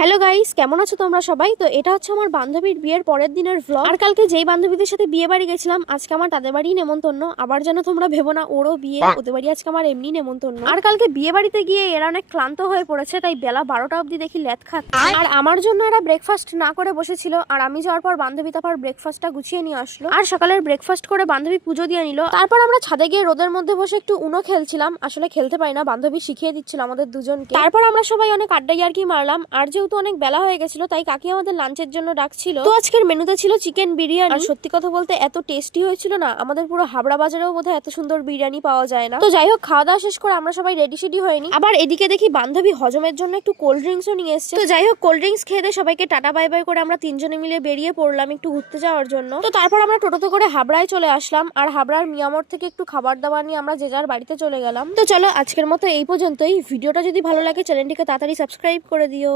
Hello guys, কেমন আছো তোমরা সবাই? তো এটা হচ্ছে আমার বান্ধবীর বিয়ের পরের দিনের ভ্লগ। আর কালকে যেই বান্ধবীদের সাথে বিয়ে বাড়ি গেছিলাম, আজকে আমার তাদের বাড়ি নেমন্তন্ন। আবার যেন তোমরা ভেবো না ওরও বিয়ে, ওদের বাড়ি আজকে আমার এমনি নেমন্তন্ন। আর কালকে বিয়ে বাড়িতে গিয়ে এরা অনেক ক্লান্ত হয়ে পড়েছে, তাই বেলা 12টা অবধি দেখি ল্যাদ খাচ্ছে। আর আমার জন্য এরা ব্রেকফাস্ট না করে বসেছিল, আর আমি যাওয়ার পর বান্ধবী তারপর ব্রেকফাস্টটা গুছিয়ে নিয়ে আসলো। আর সকালের ব্রেকফাস্ট করে বান্ধবী পুজো দিয়ে নিল। তারপর আমরা ছাদে গিয়ে রোদের মধ্যে বসে একটু উনো খেলছিলাম। আসলে খেলতে পারি না, বান্ধবী শিখিয়ে দিচ্ছিল আমাদের দুজনকে। তারপর আমরা সবাই অনেক আড্ডা ইয়ার্কি মারলাম। আর যেহেতু অনেক বেলা হয়ে গেছিল, তাই কাকি আমাদের লাঞ্চের জন্য ডাকছিল। তো আজকের মেনুতে ছিল চিকেন বিরিয়ানি। আর সত্যি কথা বলতে এত টেস্টি হয়েছিল না, আমাদের পুরো হাবড়া বাজারেও বোধহয় এত সুন্দর বিরিয়ানি পাওয়া যায় না। তো যাই হোক, খাওয়া দাওয়া শেষ করে আমরা সবাই রেডি সেডি হয়নি। আবার এদিকে দেখি বান্ধবী হজমের জন্য একটু কোল্ড ড্রিঙ্কসও নিয়ে এসেছে। তো যাই হোক, কোল্ড ড্রিঙ্কস খেয়ে দিয়ে সবাইকে টাটা বাই বাই করে আমরা তিনজনে মিলে বেরিয়ে পড়লাম একটু ঘুরতে যাওয়ার জন্য। তো তারপর আমরা টোটোতে করে হাবড়ায় চলে আসলাম। আর হাবড়ার মিয়ামোড় থেকে একটু খাবার দাবার নিয়ে আমরা যে যার বাড়িতে চলে গেলাম। তো চলো, আজকের মতো এই পর্যন্তই। ভিডিওটা যদি ভালো লাগে চ্যানেলটিকে তাড়াতাড়ি সাবস্ক্রাইব করে দিও।